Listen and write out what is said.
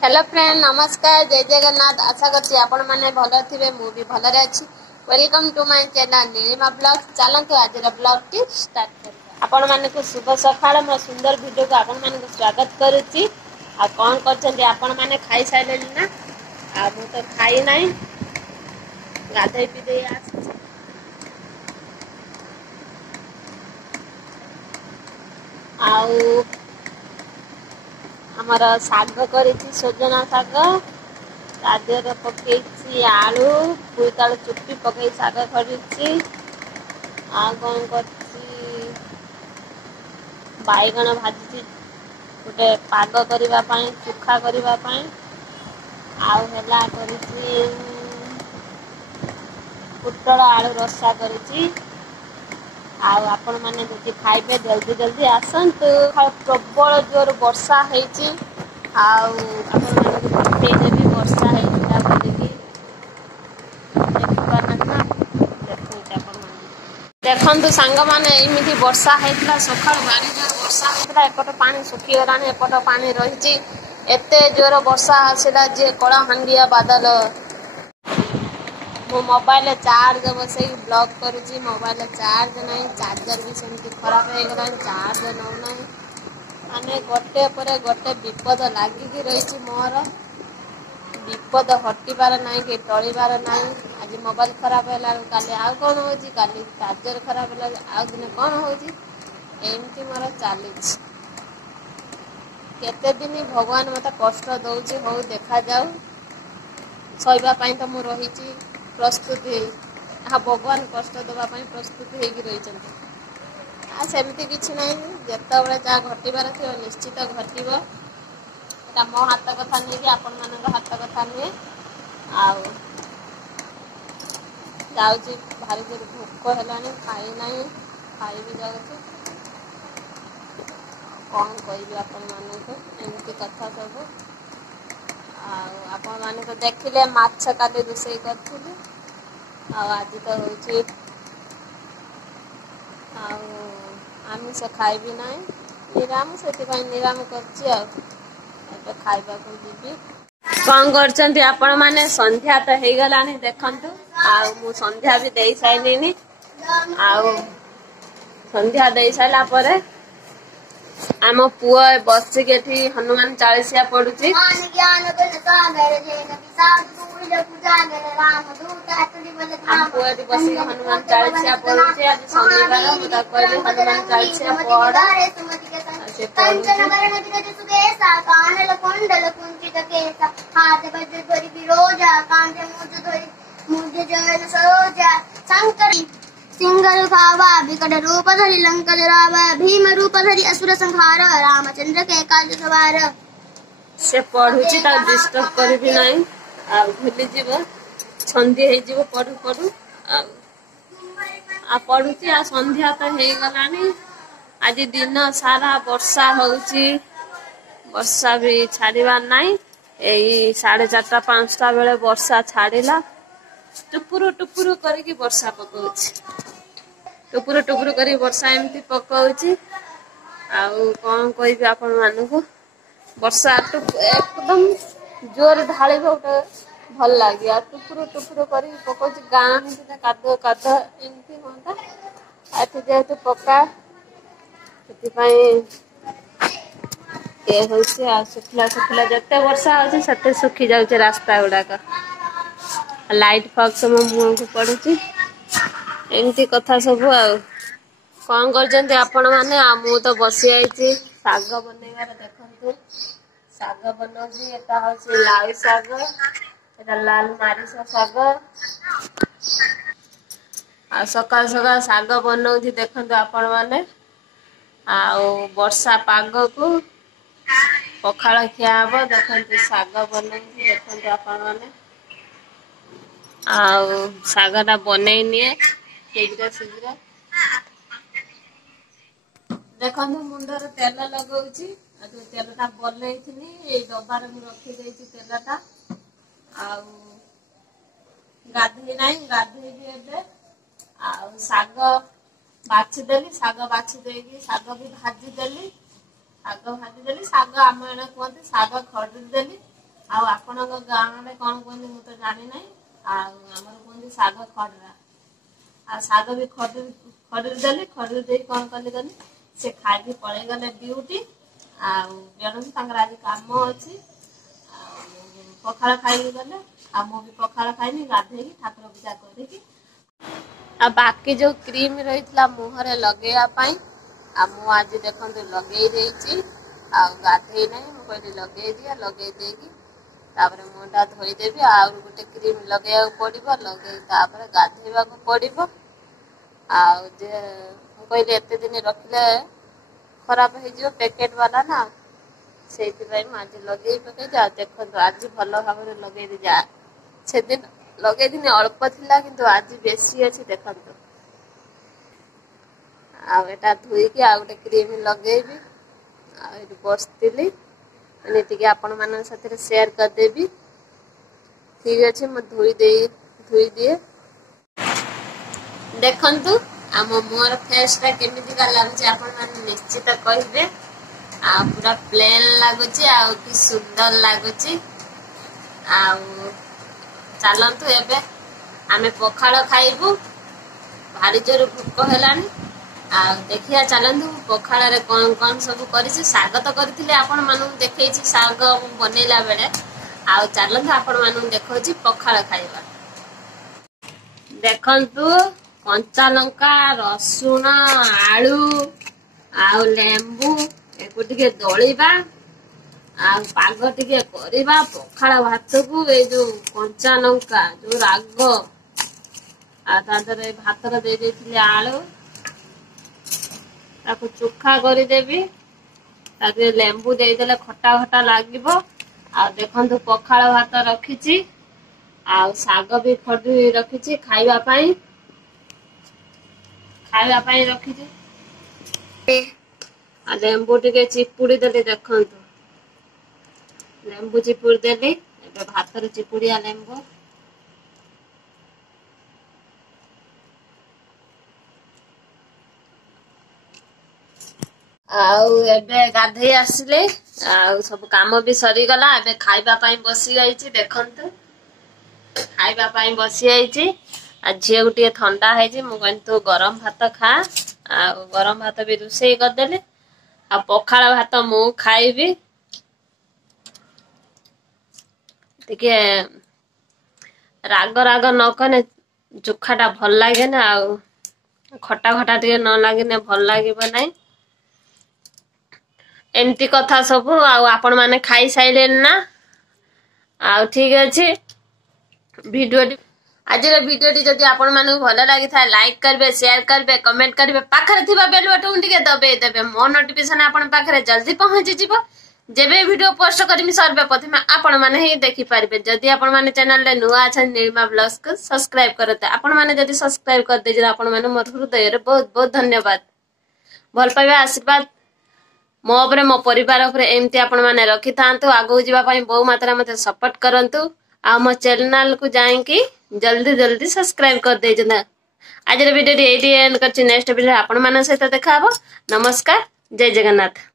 Hello friend नमस्कार जय जगन्नाथ आशा करती आपण माने भलो थिबे मु भी भलरे अछि। Welcome to my channel Nilima blog. चलंतु आज ब्लॉग टी स्टार्ट करिया। आपण माने को शुभ सकाळ मो सुंदर वीडियो को आपण माने को स्वागत करूची। आ कोन करछन्ती आपण माने खाई साइलेनी ना? आ मु तो खाई नाही गाधै पी दे आछि। आउ हमारा साग करेछि सजना साग तादेर पकेछि आलू पुईताल चुट्टी पकई साग करेछि। आ कोन करछि बाईगण भाजिछि गोटे पाग करिबा पई सुखा करिबा पई। आउ हेला करिछि पुटल आलू रसा करिछि। आउ आपण माने जति खाइबे जल्दी जल्दी आसंतु। प्रबल जोर वर्षा हेछि। आउ आपण माने को पठेइ देबी वर्षा हेछि बोलिकी देखंतु सांग माने एमिति वर्षा हेतला सकाळ बारी जोर वर्षा हेतला एपट पानी सुखी गलाने एपट पानी रहिछि। एते जोर वर्षा आसिला जे कळा हंडिया बादल। मो मोबाइल चार्ज बसई ब्लॉक करूची मोबाइल चार्ज नहीं चार्जर भी सेमती खराब हो गला चार्ज नौ नहीं माने गोटे परे गोटे विपद लागिकी रही मोर विपद हटिबार नहीं कि टळिबार नहीं। आज मोबाइल खराब है काली आउ कौन हो काली चार्जर खराब है आउ दिन कौन हो एमती मोर चली केते दिन भगवान मत कष्ट दौची हो देखा जाऊ सहीबा तो मु रही प्रस्तुति भगवान कष्ट देवाई प्रस्तुति होगी रही सेमती किसी ना जिते बड़े जहाँ घटबार थी निश्चित घटव मो हाथ कथा नहीं आपण मान हाथ कथा नुहे। जाऊँगी भारी जोर भोक है खाई ना खाई भी जाऊँगी कौन कह आपण मानक एमती कथा सब। आपण माने तो देखिले माछ काली रोषेई करथिली आज तो होची आमिष खाइबी नहीं निराम से निराम करछि आ खाइबा को जीबी। कौन करछन्ती आपण माने संध्या तो हे गलानी देखंतु आ मु संध्या भी देई साइलिनी। आ संध्या देई साइला परे आम पुआ बसिके हनुमान चालीसा पढ़ुची। पुआ बसिक हनुमान चालीसा पढ़ुची आज शनिवार मुझे कहली हनुमान चालीसा पढ़ से पढ़ुची सिंगल खावा विकट रूप धरि लंका जरावा भीम रूप धरि असुर संहार रामचंद्र के काज सवार। से पढ़ुची ता डिस्टर्ब करबी नहीं आ भूली जीव संध्या हे जीव पढ़ु पढ़ु आ पढ़ुची आ संध्या तो हे गलानी। आज दिन सारा वर्षा होउची वर्षा भी छाड़ीबार नहीं एई 4:30 5टा बेले वर्षा छाड़ीला टुपुरु टुपुरु करके वर्षा पकाउची टुपुरु टुपुरु करी वर्षा एमती पकाउची। आउ कौन कहबी आपण मानकु वर्षा एकदम जोर ढाली गोटे भल लगे टुपुरु टुपुरु करी पकाउची गाँ कादो कादो एमती होता एति जेहेतु पक्का से सुखला सुखला जिते वर्षा होची सते सुखी जाउचे रास्ता गुड़ाक लाइट फॉग सब मुह को पड़ुची एमती कथा सब। कौन करछन्ती आपण माने मु तो बसी आइछि साग बनेबार देखंतु साग बनौजी एटा होछि लाउ साग एटा लाल मारिसा साग आ सकाळ सकाळ साग बनौजी देखंतु आपण माने आ वर्षा पाग को पखाळ खिया हबो देखंतु साग बनौजी देखंतु आपण माने आउ सागटा बनई निए शीघ्र शीघ्र देखंतु मुंडर तेल लगौची आ तेलटा बलैथिनी ए डब्बारे मु रखी देछि तेलटा आउ गाधई नाही गाधई भी एबे आउ साग बाछि देली साग बाछि देगी साग भी भाजी देली साग आम एने कहते साग खड़ी देली ଆଉ ଆପଣଙ୍କ ଗାଁରେ କଣ କୁହନ୍ତି ମୁଁ ତ ଜାଣି ନାହିଁ। ଆଉ ଆମର କୁହନ୍ତି ଶାଗ ଖଡରା। ଆଉ ଶାଗ ବି ଖଡିରେ ଦେଲି, ଖଡିରେ ଦେଇ କଣ କଲି କଲି ସେ ଖାଇକି ପଳେଇ ଗଲେ ଡ୍ୟୁଟି। ଆଉ ବେଣୁସ ତାଙ୍କର ଆଜି କାମ ଅଛି। ଆଉ ପଖାଳ ଖାଇକି ଗଲେ, ଆଉ ମୁଁ ବି ପଖାଳ ଖାଇନି, ଗାଧେଇକି ଠାକୁର ପୂଜା କରିକି ଆଉ ବାକି ଯୋଉ କ୍ରିମ ରହିଥିଲା ମୁହଁରେ ଲଗେଇବା ପାଇଁ, ଆଉ ମୁଁ ଆଜି ଦେଖନ୍ତୁ ଲଗେଇ ଦେଇଛି। ଆଉ ଗାଧେଇ ନାହିଁ, ମୁଁ କହିଲି ଲଗେଇ ଦିଏ, ଲଗେଇ ଦେଇକି ତାପରେ ମୁହଁଟା ଧୋଇଦେବି। ଆଉ ଗୋଟେ କ୍ରିମ ଲଗେଇବାକୁ ପଡିବ, ଲଗେଇ ତାପରେ ଗାଧେଇବାକୁ ପଡିବ। ଆଉ ଯେ ମୁଁ କହିଲି ଏତେ ଦିନ ରଖିଲେ ଖରାପ ହେଇଯିବ, ପ୍ୟାକେଟ ବାଲା ନା, ସେଇଥିପାଇଁ ମୁଁ ଆଜି ଲଗେଇ ପକେଇଛି। ଆଉ ଦେଖନ୍ତୁ ଆଜି ଭଲ ଭାବରେ ଲଗେଇବି। ଯା ସେଦିନ ଲଗେଇଦିନି ଅଳ୍ପ ଥିଲା, କିନ୍ତୁ ଆଜି ବେଶୀ ଅଛି ଦେଖନ୍ତୁ। ଆଉ ଏଟା ଧୋଇକି ଆଉ ଗୋଟେ କ୍ରିମ ଲଗେଇବି। ଆଉ ଏଠି ବସିଥିଲି, ଟିକେ ଆପଣ ମାନଙ୍କ ସାଥିରେ ସେୟାର କରିଦେବି। ଠିକ ଅଛି, ମୁଁ ଧୋଇ ଦିଏ। ଦେଖନ୍ତୁ ଆମ ମୁହଁର ଫେସ୍ ଟା କେମିତିକା ଲାଗୁଛି ଆପଣ ମାନେ ନିଶ୍ଚିତ କହିବେ। ଆଉ ପୁରା ପ୍ଲେନ ଲାଗୁଛି, ଆଉ କି ସୁନ୍ଦର ଲାଗୁଛି। ଆଉ ଚାଲନ୍ତୁ ଏବେ ଆମେ ପଖାଳ ଖାଇବୁ, ଭାରି ଜୋର ଭୋକ ହେଲାଣି। ଆଉ ଦେଖିବା ଚାଲନ୍ତୁ ପଖାଳରେ କଣ କଣ ସବୁ କରିଛି। ଶାଗ ତ କରିଥିଲି ଆପଣ ମାନଙ୍କୁ ଦେଖେଇଛି, ଶାଗ ମୁଁ ବନେଇଲା ବେଳେ। ଆଉ ଚାଲନ୍ତୁ ଆପଣ ମାନଙ୍କୁ ଦେଖଉଛି ପଖାଳ ଖାଇବା। ଦେଖନ୍ତୁ କଞ୍ଚା ଲଙ୍କା, ରସୁଣ, ଆଳୁ ଆଉ ଲେମ୍ବୁ ଏକୁ ଟିକେ ଦଳିବା। ଆଉ ପାଗ ଟିକେ କରିବା ପଖାଳ ଭାତକୁ। ଏଇ ଯୋଉ କଞ୍ଚା ଲଙ୍କା ଯୋଉ ରାଗ, ଆଉ ତା ଦେହରେ ଭାତରେ ଦେଇ ଦେଇଥିଲି ଆଳୁ, ତାକୁ ଚୋଖା କରିଦେବି। ତା ଦେହରେ ଲେମ୍ବୁ ଦେଇଦେଲେ ଖଟା ଖଟା ଲାଗିବ। ଆଉ ଦେଖନ୍ତୁ ପଖାଳ ଭାତ ରଖିଛି, ଆଉ ଶାଗ ବି ଖରଡି ରଖିଛି ଖାଇବା ପାଇଁ ରଖିଛି। ଆଉ ଲେମ୍ବୁ ଟିକେ ଚିପୁଡି ଦେଲି, ଦେଖନ୍ତୁ ଲେମ୍ବୁ ଚିପୁଡି ଦେଲି। ଏବେ ଭାତରେ ଚିପୁଡିଆ ଲେମ୍ବୁ। ଆଉ ଏବେ ଗାଧେଇ ଆସିଲେ, ଆଉ ସବୁ କାମ ବି ସରିଗଲା। ଏବେ ଖାଇବା ପାଇଁ ବସି ଯାଇଛି। ଦେଖନ୍ତୁ ଖାଇବା ପାଇଁ ବସି ଯାଇଛି। ଆଉ ଝିଅକୁ ଟିକେ ଥଣ୍ଡା ହେଇଛି, ମୁଁ କହିଲି ତୁ ଗରମ ଭାତ ଖା। ଆଉ ଗରମ ଭାତ ବି ରୋଷେଇ କରିଦେଲି। ଆଉ ପଖାଳ ଭାତ ମୁଁ ଖାଇବି। ଟିକେ ରାଗ ରାଗ ନ କଲେ ଚୋଖା ଟା ଭଲ ଲାଗେନା। ଆଉ ଖଟା ଖଟା ଟିକେ ନ ଲାଗିନେ ଭଲ ଲାଗିବ ନାଇଁ। ଏମିତି କଥା ସବୁ। ଆଉ ଆପଣ ମାନେ ଖାଇସାଇଲେଣି ନା? ଆଉ ଠିକ ଅଛି, ଆଜିର ଭିଡିଓଟି ଯଦି ଆପଣ ମାନଙ୍କୁ ଭଲ ଲାଗିଥାଏ ଲାଇକ୍ କରିବେ, ସେୟାର କରିବେ, କମେଣ୍ଟ କରିବେ, ପାଖରେ ଥିବା ବେଲ ବଟନ ଟିକେ ଦବେଇ ଦେବେ। ମୋ ନୋଟିଫିକେସନ ଆପଣଙ୍କ ପାଖରେ ଜଲ୍ଦି ପହଞ୍ଚିଯିବ। ଯେବେ ଭିଡିଓ ପୋଷ୍ଟ କରିମି ସର୍ବପ୍ରଥମେ ଆପଣ ମାନେ ହିଁ ଦେଖିପାରିବେ। ଯଦି ଆପଣ ମାନେ ଚ୍ୟାନେଲରେ ନୂଆ ଅଛନ୍ତି ନିଳିମା ବ୍ଲଗସ୍ କୁ ସବସ୍କ୍ରାଇବ କରନ୍ତୁ। ଆପଣ ମାନେ ଯଦି ସବସ୍କ୍ରାଇବ କରିଦେଇଛନ୍ତି ଆପଣ ମାନେ ମୋର ହୃଦୟରେ ବହୁତ ବହୁତ ଧନ୍ୟବାଦ। ଭଲ ପାଇବା ଆଶୀର୍ବାଦ ମୋ ଉପରେ, ମୋ ପରିବାର ଉପରେ ଏମିତି ଆପଣ ମାନେ ରଖିଥାନ୍ତୁ। ଆଗକୁ ଯିବା ପାଇଁ ବହୁ ମାତ୍ରାରେ ମତେ ସପୋର୍ଟ କରନ୍ତୁ। ଆଉ ମୋ ଚ୍ୟାନେଲ କୁ ଯାଇକି ଜଲ୍ଦି ସବସ୍କ୍ରାଇବ କରିଦେଇଛନ୍ତି। ଆଜିର ଭିଡିଓଟି ଏଇଠି ଏଣ୍ଡ କରିଛି। ନେକ୍ସଟ ଭିଡିଓ ଆପଣ ମାନଙ୍କ ସହିତ ଦେଖାହବ। ନମସ୍କାର, ଜୟ ଜଗନ୍ନାଥ।